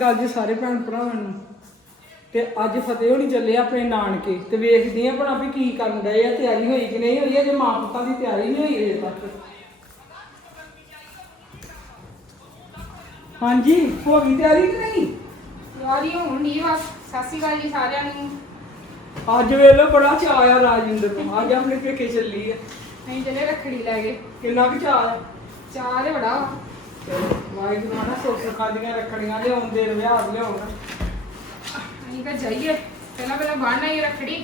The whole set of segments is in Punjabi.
ਗੱਲ ਜੀ ਸਾਰੇ ਭੈਣ ਭਰਾਵਾਂ ਨੂੰ। ਤੇ ਅੱਜ ਫਤਿਹ ਹੋਣੀ ਚੱਲੇ ਆ ਆਪਣੇ ਨਾਨਕੇ। ਤੇ ਵੇਖਦੀ ਆ ਭਲਾ ਵੀ ਕੀ ਕਰਨ ਡਏ ਆ ਤਿਆਰੀ ਹੋਈ ਕਿ ਨਹੀਂ ਹੋਈ ਅਜੇ ਮਾਂ ਪੁੱਤਾਂ ਦੀ ਤਿਆਰੀ ਨਹੀਂ ਹੋਈ ਅਜੇ ਤੱਕ। ਹਾਂਜੀ ਹੋ ਗਈ ਤਿਆਰੀ ਕਿ ਨਹੀਂ? ਯਾਰੀ ਹੁਣ ਨਹੀਂ ਬਸ ਸ਼੍ਰੀ ਅਕਾਲ ਜੀ ਸਾਰਿਆਂ ਨੂੰ। ਅੱਜ ਵੇਲੇ ਬੜਾ ਚਾਅ ਆ ਰਾਜਿੰਦਰ ਨੂੰ। ਅੱਜ ਆਪਣੇ ਪੇਕੇ ਚੱਲੀ ਆ। ਅਸੀਂ ਚੱਲੇ ਰੱਖੜੀ ਲੈ ਗਏ ਕਿੰਨਾ ਕੁ ਚਾਅ ਆ? ਚਾਹ ਦੇ ਬੜਾ ਵਾਹਿਗੁਰੂ ਨਾ ਸੁੱਖ ਸੁਖਾਦੀਆਂ ਰੱਖੜੀਆਂ ਲਿਆਉਂਦੇ ਵਿਆਹ ਲਿਆਉਣ। ਅਸੀਂ ਤਾਂ ਜਾਈਏ। ਪਹਿਲਾਂ ਪਹਿਲਾਂ ਬਾਹਰ ਆਈ ਰੱਖੜੀ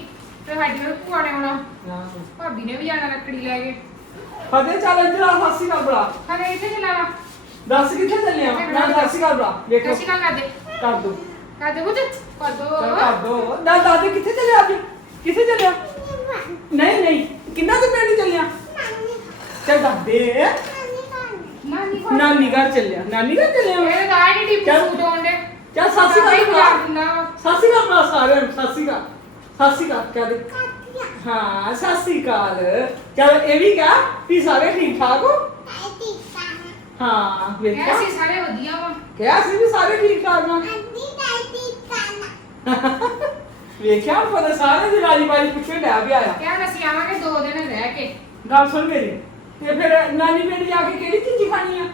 ਤੇ ਸਾਡੀ ਨੂੰ ਭੂਆ ਨੇ ਆਉਣਾ। ਭਾਬੀ ਨੇ ਵੀ ਜਾਣਾ ਰੱਖੜੀ ਲੈ ਕੇ। ਫਤਿਹ ਚੱਲ ਇੱਧਰ ਆ ਸਾਸੀ ਨਾਲ ਬੜਾ ਹਲੇ ਇੱਥੇ ਚਲਾਵਾ ਦੱਸ ਕਿੱਥੇ ਚੱਲੇ ਆ? ਮੈਂ ਸਾਸੀ ਨਾਲ ਬੜਾ ਵੇਖੋ। ਸਤਿ ਸ਼੍ਰੀ ਅਕਾਲ ਕਰਦੇ ਕਰ ਦੋ। ਕਰਦੇ ਬੁੱਧ ਕਰ ਦੋ। ਚੱਲ ਕਰ ਦੋ। ਦਾ ਦਾਦੀ ਕਿੱਥੇ ਚੱਲਿਆ ਅੱਜ? ਕਿੱਥੇ ਚੱਲਿਆ ਨਹੀਂ ਨਹੀਂ। ਕਿੰਨਾ ਕੁ ਪਿੰਡ ਚੱਲਿਆ ਚੱਲ ਦਾਦੇ ਨਾਨੀ ਕੋਲ ਨਾਨੀ ਘਰ ਚੱਲਿਆ ਨਾਨੀ ਘਰ ਚੱਲਿਆ ਮੇਰੇ ਤਾਂ ਆਈ ਨਹੀਂ ਟਿੱਪੂ ਚੱਲ। ਸੂਟ ਆਉਂਦੇ ਚੱਲ ਦਿੰਦਾ। ਵਾ। ਸਾਸੀ ਨਾਲ ਬੁਲਾ ਸਾਰਿਆਂ ਨੂੰ ਸਾਸੀ ਦਾ ਸਾਸੀ ਦਾ ਕਹਿ ਦੇ ਹਾਂ ਸਾਸੀ ਕਾਲ ਚੱਲ ਇਹ ਵੀ ਕਹ ਵੀ ਸਾਰੇ ਠੀਕ ਠਾਕ ਹੋ? ਹਾਂ ਇਹ ਵੇਖਿਆ ਸਾਰੇ ਵਧੀਆ ਵਾ। ਕਿਹਾ ਸੀ ਵੀ ਸਾਰੇ ਠੀਕ ਠਾਕ ਆ। ਵੇਖਿਆ ਪਤਾ ਸਾਰੇ ਦੀ ਰਾਜੀ ਬਾਜੀ ਪੁੱਛੇ ਡਿਆ ਵੀ ਆਇਆ ਕਹਿਣ ਅਸੀਂ ਆਵਾਂਗੇ ਦੋ ਦਿਨ ਰਹਿ ਕੇ। ਗੱਲ ਸੁਣ ਮੇਰੀ। ਤੇ ਫਿਰ ਨਾਨੀ ਪਿੰਡ ਜਾ ਕੇ ਕਿਹੜੀ ਚੀਜ਼ ਖਾਣੀ ਆ?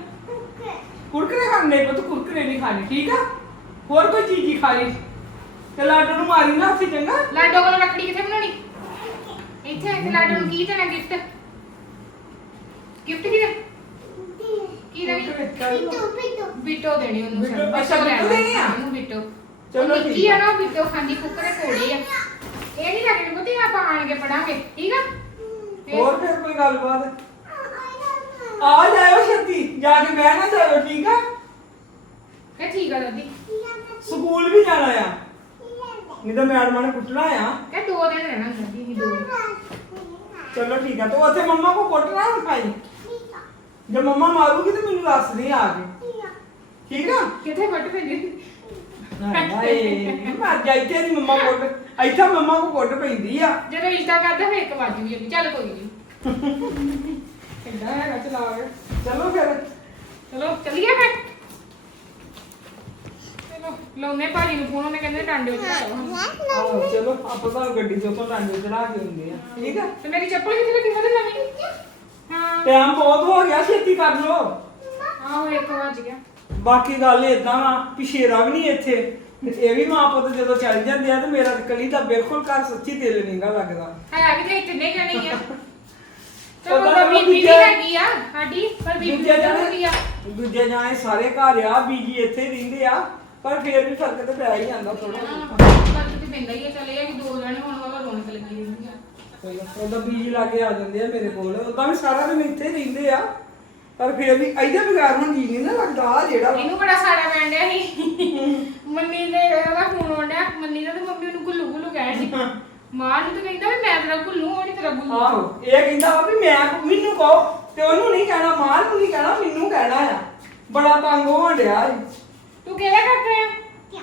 ਕੁਰਕਰੇ। ਖਾਣੇ? ਕੋ ਤੂੰ ਕੁਰਕਰੇ ਨਹੀਂ ਖਾਣੇ ਠੀਕ ਆ? ਹੋਰ ਕੋਈ ਚੀਜ਼ ਹੀ ਖਾ ਲਈ। ਤੇ ਲਾਡੋ ਨੂੰ ਮਾਰੀ ਨਾ ਉੱਥੇ ਚੰਗਾ। ਲਾਡੋ ਕੋਲ ਰੱਖੜੀ ਕਿੱਥੇ ਬਣਾਉਣੀ? ਇੱਥੇ ਇੱਥੇ ਲਾਡੋ ਨੂੰ ਕੀ ਦੇਣਾ ਗਿਫਟ ਗਿਫਟ ਕੀ ਦੇ ਕੀ ਦੇਣੀ ਬਿੱਟੋ ਦੇਣੀ ਉਹਨੂੰ ਬਿੱਟੋ, ਅੱਛਾ, ਬਿੱਟੋ ਦੇਣੀ ਆ? ਉਹਨੂੰ ਬਿੱਟੋ। ਚਲੋ ਚਲੋ ਠੀਕ ਕੀ ਆ। ਨਾ ਬਿੱਟੋ ਖਾਂਦੀ ਕੁੱਕਰੇ ਕੋੜੇ ਆ। ਇਹ ਨਹੀਂ ਲੱਗਣੀ ਪੁੱਤੀ ਆਪਾਂ ਆਣ ਕੇ ਪੜਾਂਗੇ ਠੀਕ ਆ? ਫਿਰ- ਹੋਰ ਫਿਰ ਕੋਈ ਗੱਲਬਾਤ? ਆ ਜਾਇਓ ਛੇਤੀ ਜਾ ਕੇ ਬਹਿ ਨਾ ਜਾਇਓ ਠੀਕ ਆ? ਫਿਰ ਠੀਕ ਆ ਦਾਦੀ। ਸਕੂਲ ਵੀ ਜਾਣਾ ਆ। ਨਹੀਂ ਤਾਂ ਮੈਡਮਾਂ ਨੇ ਕੁੱਟਣਾ ਆ। ਇਹ ਦੋ ਦਿਨ ਰਹਿਣਾ ਦਾਦੀ ਅਸੀਂ ਦੋ ਚਲੋ ਠੀਕ ਆ ਤੂੰ ਉੱਥੇ ਮੰਮਾ ਕੋ ਕੁੱਟਣਾ ਨਾ ਖਾਈ ਜੇ ਮੰਮਾ ਮਾਰੂਗੀ ਤੇ ਮੈਨੂੰ ਦੱਸ ਦੇ ਆ ਕੇ। ਠੀਕ ਆ? ਕਿੱਥੇ ਫਟ ਪੈਂਦੀ ਹਾਏ ਮਰ ਜਾ ਇੱਥੇ ਨਹੀਂ ਮੰਮਾ ਕੁੱਟ ਇੱਥੇ ਮੰਮਾ ਕੋ ਕੁੱਟ ਪੈਂਦੀ ਆ। ਜਦੋਂ ਇਸ਼ਤਾ ਕਰਦਾ ਫਿਰ ਇੱਕ ਵੱਜ ਵੀ ਜਾਂਦੀ ਚੱਲ ਕੋਈ ਨਹੀਂ ਕਿੱਦਾਂ ਹੈਗਾ ਚਲਾ ਕੇ ਚਲੋ ਫਿਰ। ਚਲੋ ਚੱਲੀਏ ਫਿਰ। ਚਲੋ ਲਾਉਨੇ ਭਾਜੀ ਨੂੰ ਫੋਨ ਉਹਨੇ ਕਹਿੰਦੇ ਟਾਂਡੇ ਉੱਤੇ ਲਾਓ ਹੁਣ ਆਹੋ, ਚਲੋ ਆਪਾਂ ਤਾਂ ਗੱਡੀ ਚੋਂ ਤੋਂ ਟਾਂਡੇ ਚੜਾ ਕੇ ਹੁੰਦੇ ਆ। ਠੀਕ ਆ? ਤੇ ਮੇਰੀ ਚੱਪਲ ਕਿੱਥੇ ਲੱਗੀ? ਉਹਦੇ ਨਵੀਂ ਹਾਂ। ਟਾਈਮ ਬਹੁਤ ਹੋ ਗਿਆ ਛੇਤੀ ਕਰ ਲੋ ਆਹੋ ਇੱਕ ਵੱਜ ਗਿਆ। ਬਾਕੀ ਗੱਲ ਏਦਾਂ ਵਾ ਵੀ ਸ਼ੇਰਾ ਵੀ ਨਹੀਂ ਇੱਥੇ। ਤੇ ਇਹ ਵੀ ਮਾਂ ਪੁੱਤ ਜਦੋਂ ਚੱਲ ਜਾਂਦੇ ਆ ਤੇ ਮੇਰਾ ਕਲੀ ਦਾ ਬਿਲਕੁਲ ਘਰ ਸੱਚੀ ਦਿਲ ਨਹੀਂਗਾ ਲੱਗਦਾ। ਹੈ ਵੀ ਤੇ ਤਿੰਨੇ ਜਣੇ ਆ। ਬੀਬੀ ਵੀ ਹੈਗੀ ਆ ਸਾਡੀ ਪਰ ਬੀਬੀ ਦੂਜੇ ਜਣੇ ਹੁੰਦੀ ਆ। ਦੂਜੇ ਜਾਣੇ ਸਾਰੇ ਘਰ ਆ ਬੀਜੀ ਇੱਥੇ ਰਹਿੰਦੇ ਆ ਪਰ ਫੇਰ ਵੀ ਫ਼ਰਕ ਤੇ ਪੈ ਹੀ ਜਾਂਦਾ ਥੋੜਾ ਪਰ ਤੇ ਪੈਂਦਾ ਹੀ ਆ ਚਲੇ ਆ ਕਿ ਦੋ ਜਣੇ ਹੁਣ ਵਾਲਾ ਰੌਣਕ ਲੱਗੀ ਰਹਿੰਦੀ ਆ। ਉਹਦਾ ਬੀਜੀ ਲਾਗੇ ਆ ਜਾਂਦੇ ਆ ਮੇਰੇ ਕੋਲ ਉਦਾਂ ਵੀ ਸਾਰਾ ਦਿਨ ਇੱਥੇ ਰਹਿੰਦੇ ਆ ਪਰ ਫੇਰ ਵੀ ਇਹਦੇ ਬਗੈਰ ਹੁਣ ਜੀ ਨਹੀਂ ਨਾ ਲੱਗਦਾ ਆ ਜਿਹੜਾ। ਇਹਨੂੰ ਬੜਾ ਸਾੜਾ ਪੈਣ ਡਿਆ ਸੀ। ਮੰਨੀ ਦੇ ਉਹਦਾ ਫੋਨ ਆਉਂਦਾ ਮੰਨੀ ਦਾ ਤੇ ਮੰਮੀ ਉਹਨੂੰ ਗੁੱਲੂ ਗੁੱਲੂ ਕਹਿਣ ਸੀ ਮਾਂ ਨੂੰ ਤਾਂ ਕਹਿੰਦਾ ਵੀ ਮੈਂ ਤੇਰਾ ਗੁੱਲੂ ਨਹੀਂ ਤੇਰਾ ਗੁੱਲੂ ਆਹੋ ਇਹ ਕਹਿੰਦਾ ਵਾ ਵੀ ਮੈਂ ਮੈਨੂੰ ਕਹੋ ਤੇ ਉਹਨੂੰ ਨਹੀਂ ਕਹਿਣਾ ਮਾਂ ਨੂੰ ਨਹੀਂ ਕਹਿਣਾ ਮੈਨੂੰ ਕਹਿਣਾ ਆ। ਬੜਾ ਤੰਗ ਹੋਣ ਡਿਆ ਏ। ਤੂੰ ਕਿਹੜਾ ਕਰ ਰਿਹਾ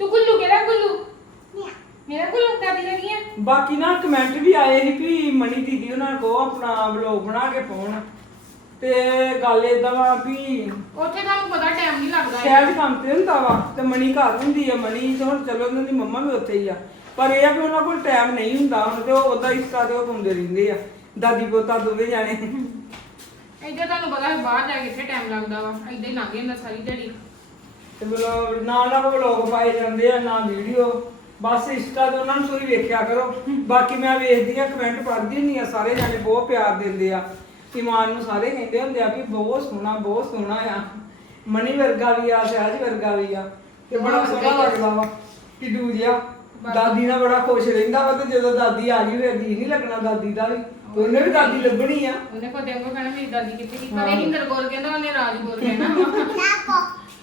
ਤੂੰ ਗੁੱਲੂ ਕਿਹੜਾ ਗੁੱਲੂ ਮੇਰਾ ਗੁੱਲੂ ਦਾਦੀ ਦਾ ਨਹੀਂ ਆ। ਬਾਕੀ ਨਾ ਕਮੈਂਟ ਵੀ ਆਏ ਸੀ ਵੀ ਮਣੀ ਦੀਦੀ ਉਹਨਾਂ ਕੋ ਆਪਣਾ ਵਲੌਗ ਬਣਾ ਕੇ ਪਾਉਣ। ਤੇ ਗੱਲ ਏਦਾਂ ਵਾ ਵੀ ਉੱਥੇ ਤੁਹਾਨੂੰ ਪਤਾ ਟਾਈਮ ਨਹੀਂ ਲੱਗਦਾ। ਸ਼ਹਿਰ ਕੰਮ ਤੇ ਹੁੰਦਾ ਵਾ ਤੇ ਮਣੀ ਘਰ ਹੁੰਦੀ ਆ ਮਣੀ ਤੇ ਹੁਣ ਚਲੋ ਉਹਨਾਂ ਦੀ ਮੰਮਾ ਵੀ ਉੱਥੇ ਹੀ ਆ। ਪਰ ਇਹ ਆ ਕਿ ਉਹਨਾਂ ਕੋਲ ਟਾਈਮ ਨਹੀਂ ਹੁੰਦਾ ਹੁਣ ਤੇ ਉਹ ਉਹਦਾ ਇਸਕਾ ਤੇ ਉਹ ਪਾਉਂਦੇ ਰਹਿੰਦੇ ਆ। ਦਾਦੀ ਪੋਤਾ ਦੋਵੇਂ ਜਾਣੇ। ਇੱਧਰ ਤੁਹਾਨੂੰ ਪਤਾ ਹੈ ਬਾਹਰ ਜਾ ਕੇ ਕਿੱਥੇ ਟਾਈਮ ਲੱਗਦਾ ਵਾ ਇੱਦਾਂ ਹੀ ਲੰਘ ਜਾਂਦਾ ਸਾਰੀ ਦਿਹਾੜੀ। ਤੇ ਵਲੌਗ ਨਾਲ ਨਾਲ ਵਲੌਗ ਪਾਏ ਜਾਂਦੇ ਆ ਨਾ ਵੀਡੀਓ ਬਸ ਇੰਸਟਾ ਤੇ ਉਹਨਾਂ ਨੂੰ ਤੁਸੀਂ ਵੇਖਿਆ ਕਰੋ। ਬਾਕੀ ਮੈਂ ਵੇਖਦੀ ਆ ਕਮੈਂਟ ਪੜ੍ਹਦੀ ਹੁੰਦੀ ਆ ਸਾਰੇ ਜਾਣੇ ਬਹੁਤ ਪਿਆਰ ਦਿੰਦੇ ਆ। ਇਮਾਨ ਨੂੰ ਸਾਰੇ ਕਹਿੰਦੇ ਹੁੰਦੇ ਆ ਵੀ ਬਹੁਤ ਸੋਹਣਾ ਬਹੁਤ ਸੋਹਣਾ ਆ। ਮਣੀ ਵਰਗਾ ਵੀ ਆ ਸਹਿਜ ਵਰਗਾ ਵੀ ਆ। ਤੇ ਬੜਾ ਸੋਹਣਾ ਲੱਗਦਾ ਵਾ ਜਿਹਾ ਦਾਦੀ ਨਾਲ ਬੜਾ ਖੁਸ਼ ਰਹਿੰਦਾ ਵਾ ਤੇ ਜਦੋਂ ਦਾਦੀ ਆ ਗਈ ਫਿਰ ਜੀ ਨਹੀਂ ਲੱਗਣਾ ਦਾਦੀ ਦਾ ਵੀ। ਉਹਨੇ ਵੀ ਦਾਦੀ ਲੱਭਣੀ ਆ। ਉਹਨੇ ਕੋ ਦੇਖੋ ਕਹਿੰਦਾ ਮੇਰੀ ਦਾਦੀ ਕਿੱਥੇ ਗਈ? ਹਿੰਦਰ ਕੌਰ ਕਹਿੰਦਾ ਉਹਨੇ ਰਾਜ ਕੌਰ ਕਹਿਣਾ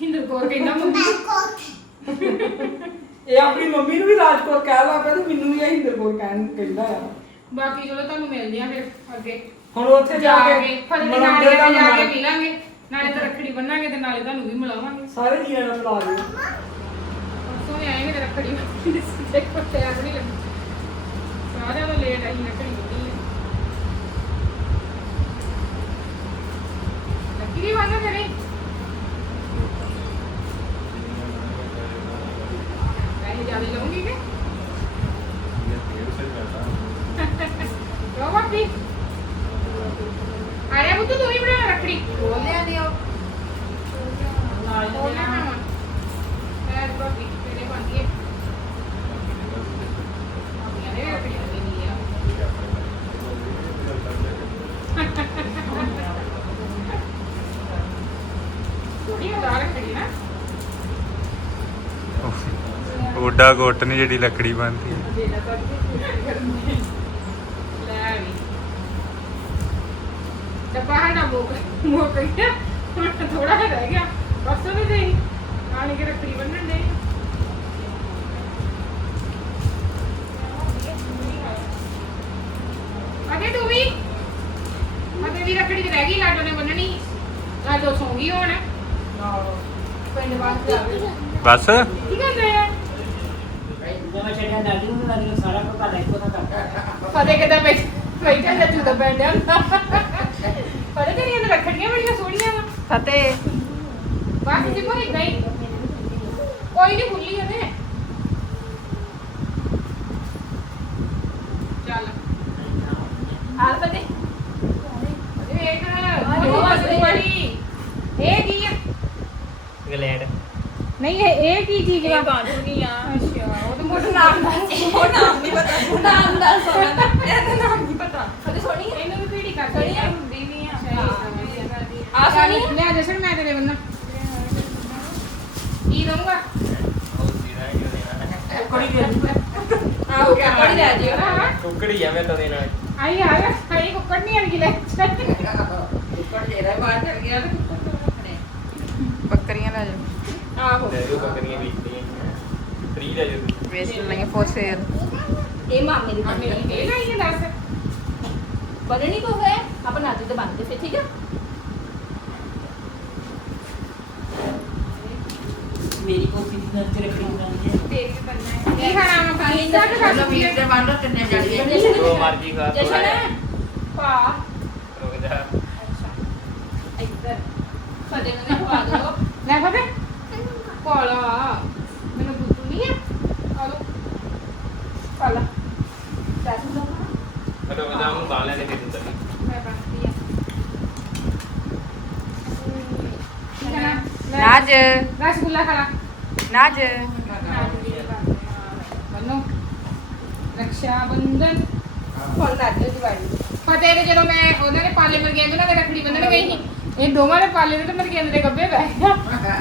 ਹਿੰਦਰ ਕਹਿੰਦਾ ਮੰਮੀ। ਇਹ ਆਪਣੀ ਮੰਮੀ ਨੂੰ ਵੀ ਰਾਜਕੋਟ ਕਹਿ ਲਾ ਪਿਆ ਤੇ ਮੈਨੂੰ ਵੀ ਇਹ ਕਹਿਣ ਕਹਿੰਦਾ ਆ। ਬਾਕੀ ਚਲੋ ਤੁਹਾਨੂੰ ਮਿਲਦੇ ਆ ਫਿਰ ਅੱਗੇ। ਹੁਣ ਉੱਥੇ ਜਾ ਕੇ ਫਤਿਹ ਦੇ ਮਨਾਉਂਦੇ ਨਾਲੇ ਤੁਹਾਨੂੰ ਜਾ ਕੇ ਨਾਲ। ਮਿਲਾਂਗੇ। ਨਾਲੇ ਤਾਂ ਰੱਖੜੀ ਬੰਨਾਂਗੇ ਤੇ ਨਾਲੇ ਤੁਹਾਨੂੰ ਵੀ ਮਿਲਾਵਾਂਗੇ। ਸਾਰੇ ਜੀਆਂ ਨੂੰ ਪਰਸੋਂ ਵੀ ਆਏਗੇ ਤੇ ਰੱਖੜੀ ਦੇਖੋ ਤਿਆਰ ਨਹੀਂ ਲੱਗੀ। ਸਾਰਿਆਂ ਤੋਂ ਲੇਟ ਆਈ ਰੱਖੜੀ ਬੰਨੀ ਹੈ ਲੱਗੀ ਨਹੀਂ ਬੰਨ ਕਰੇ ਪੈਸੇ ਜ਼ਿਆਦਾ ਲਵਾਂਗੀ ਕਿ ਲੋ ਬਾਪੀ ਅਰੇ ਬੁੱਤੂ ਤੂੰ ਹੀ ਬਣਾ ਰੱਖੜੀ ਬੋਲ ਲਿਆ ਦਿਓ ਨਾਲ ਹੋ ਨਾ ਮੈਂ ਬਾਪੀ ਮੇਰੇ ਬੰਦੀ ਹੈ ਆਪਣੀ ਰੱਖੜੀ ਬੰਦੀ ਆ ਥੋੜੀ ਉਦਾਰ ਰੱਖੜੀ ਨਾ ਓਡਾ ਗੁੱਟ ਨਹੀਂ ਜਿਹੜੀ ਲੱਕੜੀ ਬੰਨਦੀ ਲੈ ਵੀ ਡੱਬਾ ਸਾਡਾ ਮੁੱਕ ਮੁੱਕ ਗਿਆ। ਹੁਣ ਥੋੜਾ ਜਿਹਾ ਰਹਿ ਗਿਆ। ਬਸ ਉਹ ਵੀ ਦੇ ਆਣੀ ਕੇ ਰੱਖੜੀ ਬੰਨਣ ਦੇ ਅਗੇ ਤੂੰ ਵੀ? ਅਗੇ ਵੀ ਰੱਖੜੀ ਤੇ ਰਹਿ ਗਈ ਲਾਡੋ ਨੇ ਬੰਨਣੀ। ਲਾਡੋ ਸੌਂ ਗਈ ਹੁਣ। ਪਿੰਡ ਵਾਸਤੇ ਆ ਗਈ। ਬਸ ਕੀ ਕਰਦੇ ਆ ਕਿਦਾਂ ਬੈਠ ਜਾਂ ਤੂੰ ਤਾਂ ਬੈਠਾ ਹੁੰਦਾ ਫਤਿਹ ਤੇਰੀਆਂ ਤਾਂ ਰੱਖੜੀਆਂ ਬੜੀਆਂ ਸੋਹਣੀਆਂ ਵਾ। ਫਤਿਹ। ਬਸ ਜੀ ਕੋਈ ਨਹੀਂ ਕੋਈ ਨਹੀਂ ਭੁੱਲੀ ਉਹਨੇ। ਚੱਲ। ਆ ਫਤਿਹ। ਦੇਖ ਉਹ ਵਾਸਤੇ ਬੜੀ ਇਹ ਕੀ ਆ? ਇੰਗਲੈਂਡ ਨਹੀਂ ਇਹ ਇਹ ਕੀ ਚੀਜ਼ ਵਾ ਕਾਨੂੰਨੀ ਆ। ਅੱਛਾ ਉਹ ਤਾਂ ਮੋਟਰ ਨਾਮ ਉਹ ਨਾਮ ਨਹੀਂ ਪਤਾ। ਨਾਮ ਦਾ ਸੋਨਾ। ਇਹਦਾ ਨਹੀਂ ਫਤਿਹ ਸੋਣੀ ਇਹਨੂੰ ਵੀ ਪੀੜੀ ਕਰ ਸੋਣੀ ਆ? ਹੁੰਦੀ ਵੀ ਆ। ਆ। ਆ। ਸੋਣੀ ਲੈ ਜਸ਼ਨ ਮੈਂ ਤੇਰੇ ਬੰਨਾ ਕੀ ਦਊਂਗਾ? ਕੁੜੀ ਦੇ ਆਹ ਕੱਪੜੀ ਲੈ ਜਿਓ। ਹਾਂ ਕੁਕੜੀ ਆ ਮੈਂ ਤਾਂ ਦੇਣਾ ਆਈ ਆ। ਗਿਆ ਆਈ ਕੁੱਕੜ ਨਹੀਂ ਅੜਗੀ ਲੈ। ਬੱਕਰੀਆਂ ਲੈ ਜਾਓ। ਆਹੋ। ਲੈ ਜੋ ਬੱਕਰੀਆਂ ਵੇਚਦੀਆਂ ਫ੍ਰੀ ਲੈ ਜੋ ਵੇਚ ਲੈਣਗੇ ਫੋਰ ਸੇਲ। ਇਹ ਮਾਮੇ ਦੀ ਆ ਮੇਰੀ ਇਹ ਨਹੀਂ ਹੈ ਦੱਸ ਬਦਲਣੀ ਕੋ ਹੈ? ਆਪਾਂ ਨਾਜੂ ਤੇ ਬੰਨਦੇ ਫਿਰ ਠੀਕ ਹੈ? ਮੇਰੀ ਕੋਠੀ ਦੀ ਨਜ਼ਰ ਰੱਖਣੀ ਚਾਹੀਦੀ ਹੈ। ਦੇਖ ਕੇ ਬੰਨਾ ਹੈ। ਕੀ ਖਾਣਾ ਮੈਂ ਪਾਣੀ ਦਾ ਕਿ ਖਾਣਾ ਪੀਣਾ ਜੋ ਮਰਜ਼ੀ ਖਾ ਥੋੜਾ ਜਸ਼ਨ ਪਾ ਰੁਕ ਜਾ। ਇੱਧਰ। ਫਦੇ ਨੂੰ ਪਾ ਦੋ। ਲੈ ਫਤੇ ਕੋਲਾ ਮੈਨੂੰ ਬੁੱਤੂ ਨਹੀਂ ਹੈ? ਆ ਲੋ। ਦੋ ਦੀਵਾਲੀ ਦੇ ਜਦੋਂ ਮੈਂ ਉਹਨਾਂ ਦੇ ਪਾਲੇ ਮਰ ਗਿਆ ਰੱਖੜੀ ਬੰਨਣ ਗਈ ਸੀ। ਇਹ ਦੋਵਾਂ ਦੇ ਪਾਲੇ ਦੇ ਤੇ ਮਰ ਦੇ ਗੱਬੇ ਗਿਆ।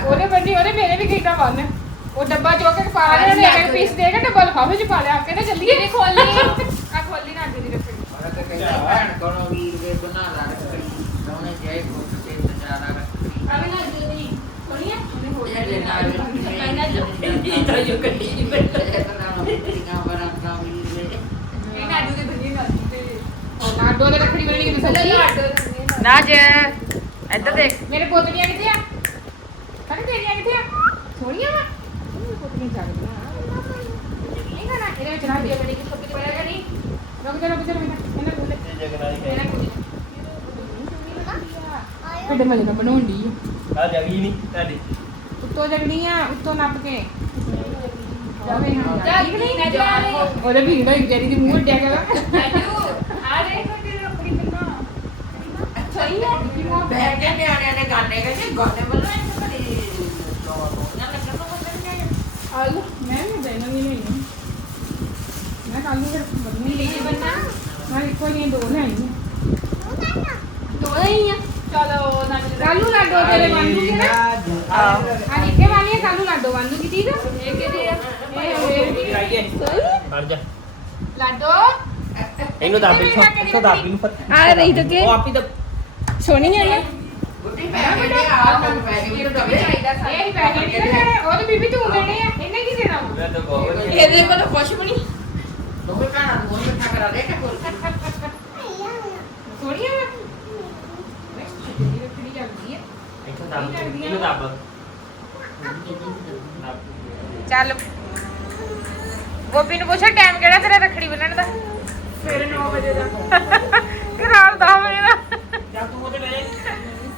ਉਹਦੇ ਬੰਦੀ ਉਹਦੇ ਮੇਰੇ ਵੀ ਕੀਤਾ ਬੰਨ। ਉਹ ਡੱਬਾ ਚੁੱਕ ਕੇ ਪਾ ਲਿਆ ਨੇ ਇੱਕ ਪੀਸ ਦੇ ਕੇ ਡੱਬਾ ਲਿਫਾਫੇ ਚ ਪਾ ਲਿਆ ਕਹਿੰਦੇ ਚੱਲੀਏ। ਨਹੀਂ ਖੋਲੀ ਆ ਖੋਲੀ ਨਾ ਅੱਗੇ ਦੀ ਰੱਖੜੀ ਅਰੇ ਨਾ ਜਲਦੀ ਖੋਲੀਏ ਉਹਨੇ ਹੋ ਇਹ ਤਾਂ ਜੋ ਕੱਢੀ ਨਹੀਂ ਇਹ ਨਾਡੂ ਦੇ। ਬੰਦੀ ਨਾਡੂ ਦੇ ਉਹ ਨਾਡੂ ਦੇ ਰੱਖੜੀ ਬੰਨਣੀ ਕਿ ਸੱਚੀ? ਨਾਜ ਇੱਧਰ ਦੇਖ। ਮੇਰੇ ਪੋਤਰੀਆਂ ਕਿੱਥੇ ਆ? ਕਹਿੰਦੇ ਤੇਰੀਆਂ ਕਿੱਥੇ ਆ? ਸੋਹਣੀਆਂ ਵਾ? ਮੇਰੇ ਪੋਤਰੀਆਂ ਚੱਲਦੀਆਂ ਨਹੀਂ ਨਾ ਇਹਦੇ ਵਿੱਚ ਨਾ ਦੇ ਦੀ ਬੜਾ ਕਰੀ ਰੁਕ ਜਾ ਰੁਕ ਜਾ ਰੁਕ ਜਾ ਇਹਨਾਂ ਕੋਲ ਇਹ ਜਗਨਾਈ ਇਹਨਾਂ ਕੋਲ ਕਿੱਡੇ ਮਜੇ ਨਾਲ ਬਣਾਉਣ ਦੀ ਆ। ਜਗੀ ਨਹੀਂ ਤੁਹਾਡੀ। ਉੱਤੋਂ ਜਗਣੀਆਂ ਉੱਤੋਂ ਨੱਪ ਕੇ। ਜਾਵੇ ਹਾਂ। ਜਾ ਨਹੀਂ ਨਾ ਜਾ ਰੇ ਉਹਦੇ ਭੀੜ ਹੋਈ ਜਿਹੜੀ ਦੀ ਮੂੰਹ ਉੱਡਿਆ ਗਿਆ ਨਾਜੂ ਆ ਰੇ ਕੋਈ ਰੱਖੜੀ ਬੰਨਾ ਸਹੀ ਹੈ ਬੈਠ ਕੇ ਨਿਆਣਿਆਂ ਨੇ ਗਾਣੇ ਕਹਿੰਦੇ ਗਾਣੇ ਬੋਲਣਾ ਇਹ ਬੜੀ ਨਾ ਲੱਗਣ ਨੂੰ ਬੋਲਣਾ ਆਲੂ ਮੈਂ ਵੀ ਦੇਣਾ ਨਹੀਂ ਨਹੀਂ ਮੈਂ ਕੱਲ ਨੂੰ ਫਿਰ ਬੰਨੀ ਨੀਲੀ ਬੰਨਾ ਮੈਂ ਇੱਕੋ ਜਿਹੀਆਂ ਦੋ ਲੈ ਆਈ ਦੋ ਹੀ ਆ? ਚਲੋ ਕੱਲੂ ਲਾਡੋ ਤੇਰੇ ਬੰਦੂਗੀ ਨਾ ਆਹ। ਆ ਨਿੱਕੇ ਵਾਲੀ ਕੱਲੂ ਲਾਡੋ ਬੰਦੂਗੀ ਠੀਕ ਆ? ਇਹ ਕਿਹਦੇ ਆ? ਇਹ ਇਹ ਫੜ ਜਾ। ਲਾਡੋ? ਇਹਨੂੰ ਦੱਬ ਇੱਥੋਂ ਦੱਬ ਇਹਨੂੰ ਆ ਰਹੀ ਤਾਂ ਉਹ ਆਪੀ ਤਾਂ ਸੋਹਣੀ ਹੈ ਨਾ ਬੁੱਢੀ ਪੈ ਗਈ ਆ ਤਾਂ ਪੈ ਗਈ ਵੀ ਦਵੇ ਇਹ ਹੀ ਪੈਸੇ ਨਹੀਂ ਦੇਣੇ ਉਹ ਤਾਂ ਬੀਬੀ ਤੂੰ ਦੇਣੇ ਆ। ਇਹਨੇ ਕੀ ਦੇਣਾ ਵਾ? ਮੈਂ ਤਾਂ ਬਹੁਤ। ਇਹਦੇ ਕੋਲ ਕੁਛ ਵੀ ਨਹੀਂ। ਦੋਵੇਂ ਭੈਣਾਂ ਨੂੰ ਮੋਹ ਇਕੱਠਾ ਕਰਾ ਦੇ ਕਿ ਕੋਲ। ਸੋਹਣੀ ਆ ਇਹ ਰੱਖੜੀ ਚੱਲਦੀ ਹੈ ਇੱਥੋਂ ਦੱਬ ਇਹਨੂੰ ਦੱਬ ਦੱਬ ਚੱਲ। ਗੋਪੀ ਨੂੰ ਪੁੱਛੋ ਟਾਈਮ ਕਿਹੜਾ ਤੇਰਾ ਰੱਖੜੀ ਬੰਨਣ ਦਾ? ਸਵੇਰੇ 9 ਵਜੇ ਦਾ। ਕਿ ਰਾਤ 10 ਵਜੇ ਦਾ? ਜਾ ਤੂੰ ਉਹਦੇ ਲੈ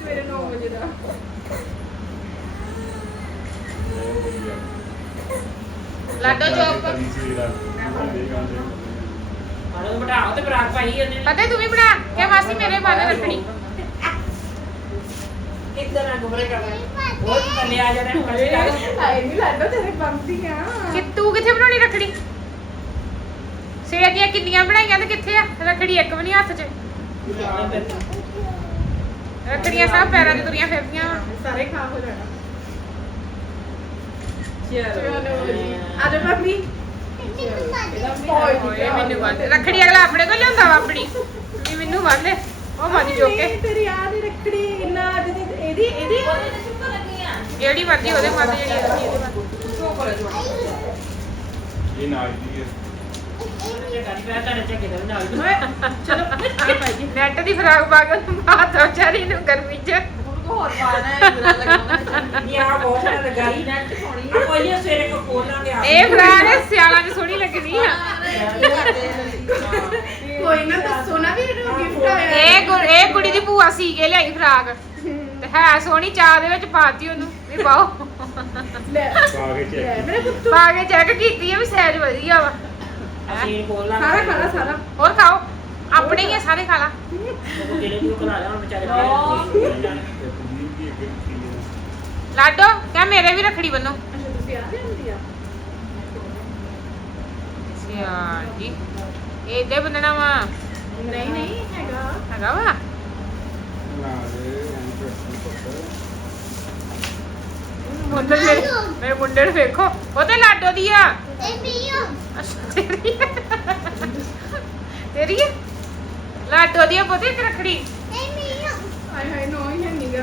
ਸਵੇਰੇ 9 ਵਜੇ ਦਾ। ਲਾਡੋ ਚੌਕ ਆਲੂ ਬਟਾਓ ਤੇ ਬਰਾਕ ਪਾਈ ਉਹਨੇ ਪਤਾ ਤੂੰ ਵੀ ਬਣਾ ਕਿ ਮਾਸੀ ਮੇਰੇ ਬੰਨ ਰੱਖਣੀ। ਨਹੀਂ ਤੇਰੇ ਕਿ ਤੂੰ ਕਿੱਥੇ ਬਣਾਉਣੀ ਰੱਖੜੀ? ਸਿਰੇ ਦੀਆਂ ਕਿੰਨੀਆਂ ਬਣਾਈਆਂ ਤੇ ਕਿੱਥੇ ਆ? ਰੱਖੜੀ ਇੱਕ ਵੀ ਨਹੀਂ ਹੱਥ 'ਚ। ਰੱਖੜੀਆਂ ਸਭ ਪੈਰਾਂ 'ਚ ਤੁਰੀਆਂ ਫਿਰਦੀਆਂ। ਵਾਂ। ਸਾਰੇ ਖਾ ਹੋ ਜਾਣਾ। ਚਲੋ ਚਲੋ ਜੀ। ਆ ਜਾ ਭਾਬੀ। ਓਏ ਮੈਨੂੰ ਬੰਨ ਰੱਖੜੀ ਅਗਲਾ ਆਪਣੇ ਕੋਲ ਲਿਆਉਂਦਾ ਵਾ ਆਪਣੀ। ਵੀ ਮੈਨੂੰ ਲੈ ਉਹ ਮੱਝ ਜੋ ਕੇ। ਇਹ ਤੇਰੀ ਇਹਦੀ ਇਹਦੀ ਤੇ ਜਿਹੜੀ ਮਰਜ਼ੀ ਉਹਦੇ ਮੱਝ ਜਿਹੜੀ ਰੱਖੀ ਉਹਦੇ ਮੱਝ ਇਹ ਨਾਲ ਦੀ ਹੈ ਨੈਟ ਦੀ ਫਰਾਕ ਪਾ ਕੇ ਬਾਤ ਵਿਚਾਰੀ ਨੂੰ ਗਰਮੀ 'ਚ। ਇਹ ਫਰਾਕ ਸਿਆਲਾਂ 'ਚ ਸੋਹਣੀ ਲੱਗਣੀ ਆ। ਕੋਈ ਨਾ ਦੱਸੋ ਨਾ ਵੀ ਇਹਨੂੰ ਗਿਫਟ ਆਇਆ। ਇਹ ਗੁ- ਇਹ ਕੁੜੀ ਦੀ ਭੂਆ ਸੀ ਕੇ ਲਿਆਈ ਫਰਾਕ ਤੇ ਹੈ ਸੋਹਣੀ ਚਾਹ ਦੇ ਵਿੱਚ ਪਾਤੀ ਉਹਨੂੰ ਵੀ ਪਾਓ। ਲੈ। ਪਾ ਕੇ ਲੈ ਚੈੱਕ ਮੇਰੇ ਪੁੱਤ ਪਾ ਕੇ ਚੈੱਕ ਕੀਤੀ ਆ ਵੀ ਸਾਈਜ਼ ਵਧੀਆ ਵਾ। ਅਸੀਂ ਸਾਰਾ ਖਾਣਾ ਸਾਰਾ। ਹੋਰ ਖਾਓ ਆਪਣੇ ਹੀ ਆ ਸਾਰੇ ਖਾ ਲਾ। ਜਿਹੜੇ ਨੂੰ ਕਰਾ ਲਿਆ ਹੁਣ ਵਿਚਾਰੇ ਪਏ ਲਾਡੋ ਕਹਿ ਮੇਰੇ ਵੀ ਰੱਖੜੀ ਬੰਨੋ। ਅੱਛਾ ਤੁਸੀਂ ਆ ਜਾਂਦੀ ਆ? ਸਿਆਲ ਜੀ ਇਹ ਦੇ ਬੰਨਣਾ ਵਾ। ਨਹੀਂ ਨਹੀਂ ਹੈਗਾ। ਹੈਗਾ ਵਾ? ਮੁੰਡੇ ਮੇਰੇ ਮੁੰਡੇ ਨੂੰ ਵੇਖੋ। ਉਹ ਤੇ ਲਾਡੋ ਦੀ ਆ। ਅੱਛਾ, ਤੇਰੀ ਆ? ਤੇਰੀ ਆ? ਲਾਡੋ ਦੀ ਆ ਪੁੱਤ ਇੱਕ ਰੱਖੜੀ? ਹਾਏ ਹਾਏ ਨੋ ਹੀ ਨਹੀਂਗਾ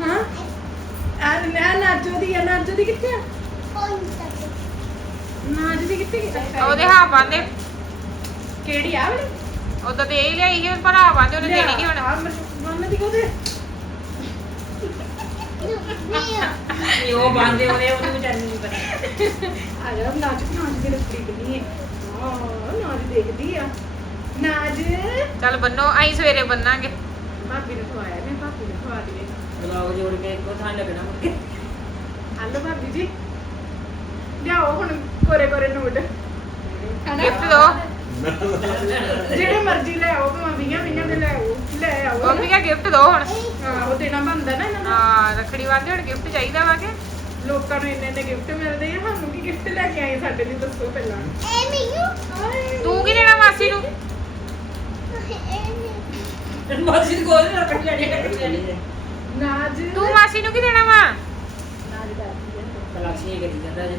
ਹਾਂ? ਆ ਨਾ ਨਾਜੋ ਦੀ ਆ ਨਾਜੋ ਦੀ ਕਿੱਥੇ ਆ? ਨਾਜੋ ਦੀ ਕਿੱਥੇ ਗਈ ਉਹਦੇ ਹਾਂ ਬੰਦੇ ਕਿਹੜੀ ਆ ਵਾਲੀ ਉਦੋਂ ਤੇ ਇਹ ਲਿਆਈ ਸੀ ਪਰ ਹਾਂ ਬੰਦੇ ਉਹਨੇ ਦੇਣੀ ਨਹੀਂ ਹੁਣ। ਆ ਮੰਨ ਦੀ ਕੋਦੇ ਨਹੀਂ ਉਹ ਬੰਦੇ ਉਹਨੇ ਉਹਨੂੰ ਵਿਚਾਰੀ ਨੂੰ ਨਹੀਂ ਪਤਾ। ਆ ਜਾ ਨਾਚ ਨਾਚ ਦੀ ਰੱਖੜੀ ਬਣੀ ਹੈ। ਹਾਂ ਨਾਚ ਦੇਖਦੀ ਆ। ਨਾਚ। ਚੱਲ ਬੰਨੋ ਅਸੀਂ ਸਵੇਰੇ ਬੰਨਾਂਗੇ। ਭਾਬੀ ਨੇ ਖਵਾਇਆ ਨੇ ਭਾਬੀ ਨੇ ਖਵਾ ਦਿਏ ਬਲੌਗ ਜੋੜ ਕੇ ਇੱਕੋ ਥਾਂ ਲੱਗਣਾ ਮੁੜ ਕੇ। ਹਲੋ ਭਾਬੀ ਜੀ। ਲਿਆਓ ਹੁਣ ਕੋਰੇ ਕੋਰੇ ਨੋਟ। ਹਨਾ? ਗਿਫਟ ਦੋ। ਜਿਹੜੇ ਮਰਜ਼ੀ ਲੈ ਆਓ ਭਾਵੇਂ 20 20 ਦੇ ਲੈ ਆਓ ਲੈ ਆਓ ਮੰਮੀ ਕਾ ਗਿਫਟ ਦੋ ਹੁਣ। ਹਾਂ ਉਹ ਦੇਣਾ ਬੰਦਾ ਨਾ ਇਹਨਾਂ ਦਾ। ਹਾਂ ਰੱਖੜੀ ਵਾਸਤੇ ਹੁਣ ਗਿਫਟ ਚਾਹੀਦਾ ਵਾ ਕਿ? ਲੋਕਾਂ ਨੂੰ ਇੰਨੇ ਇੰਨੇ ਗਿਫਟ ਮਿਲਦੇ ਆ ਸਾਨੂੰ ਕੀ ਗਿਫਟ ਲੈ ਕੇ ਆਏ ਸਾਡੇ ਲਈ ਦੱਸੋ ਪਹਿਲਾਂ। ਹਾਏ। ਤੂੰ ਕੀ ਦੇਣਾ ਮਾਸੀ ਨੂੰ? ਮਾਸੀ ਦੇ ਕੋਲ ਨਾ ਰੱਖ ਲੈਣੀ ਰੱਖ ਲੈਣੀ ਨਾਜ। ਤੂੰ ਮਾਸੀ ਨੂੰ ਕੀ ਦੇਣਾ ਵਾ? ਨਾਜ ਕਰਦੀ ਆ ਕਲਾਸੀ ਕਰੀ ਜਾਂਦਾ ਜੇ।